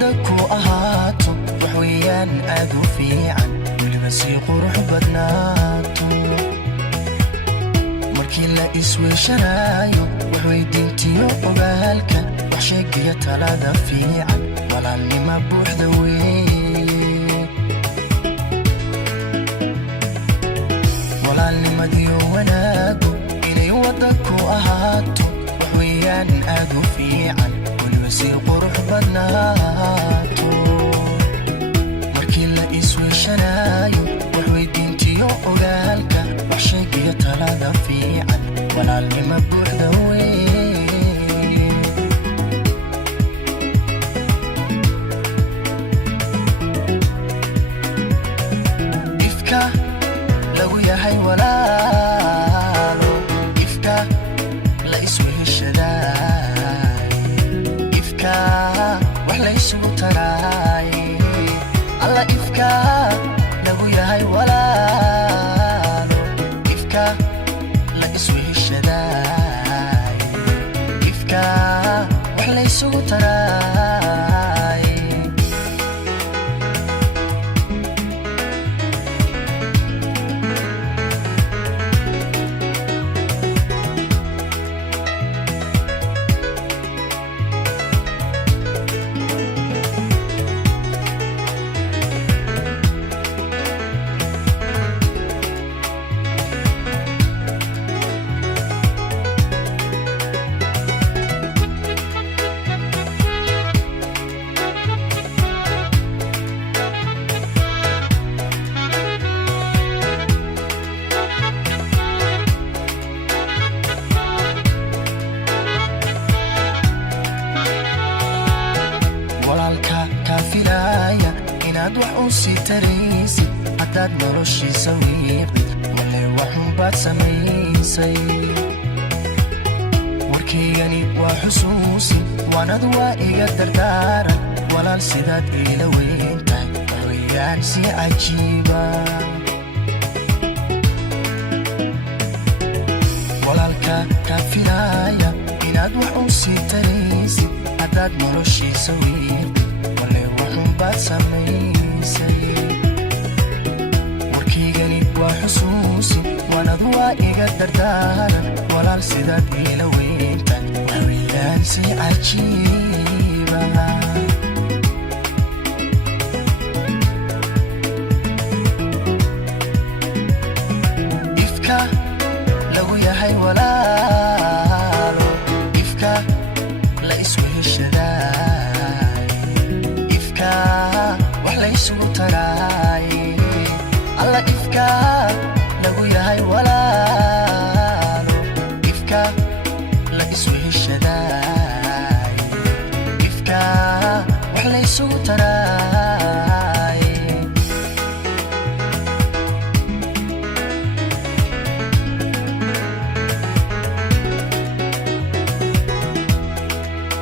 waddanku ahaato wax weeyaan aad u fiican weliba sii qurux badnaato markii la isweeshanayo wax weydiintiyo ogaalka wax sheegiyo talada fiican walaalnima buuxda weeye walaalnimadiyo wanaagu inay waddanku ahaato wax weeyaan aad u fiican weliba sii qurux badnaato markii la isweeshanayo wax weydiintiyo ogaalka wax sheegiyo talada fiican walaalnima buuxda weeye ifka lagu yahay walaalo ifka la isweeshadaay ifka wax la isugu taraay alla ifka lagu yahay walaalo ifka la isweeshadaay ifka wax la isugu taraay walaalka kaafilaya inaad wax u sii taraysid haddaad noloshiisa wiiqdid wale waxunbaad samaysay warkaygani waa xusuusin waanad waa iga dardaaran walaal sidaad iila weyntahay wax weeyaan si cajiiba walaalka kaafilaya inaad wax u sii taraysid haddaad noloshiisa wiiqdid wale waxunbaad samaysay warkaygani waa xusuusin waanad waa iga dardaaran walaal sidaad iila weyntahay wax weeyaan si cajiiba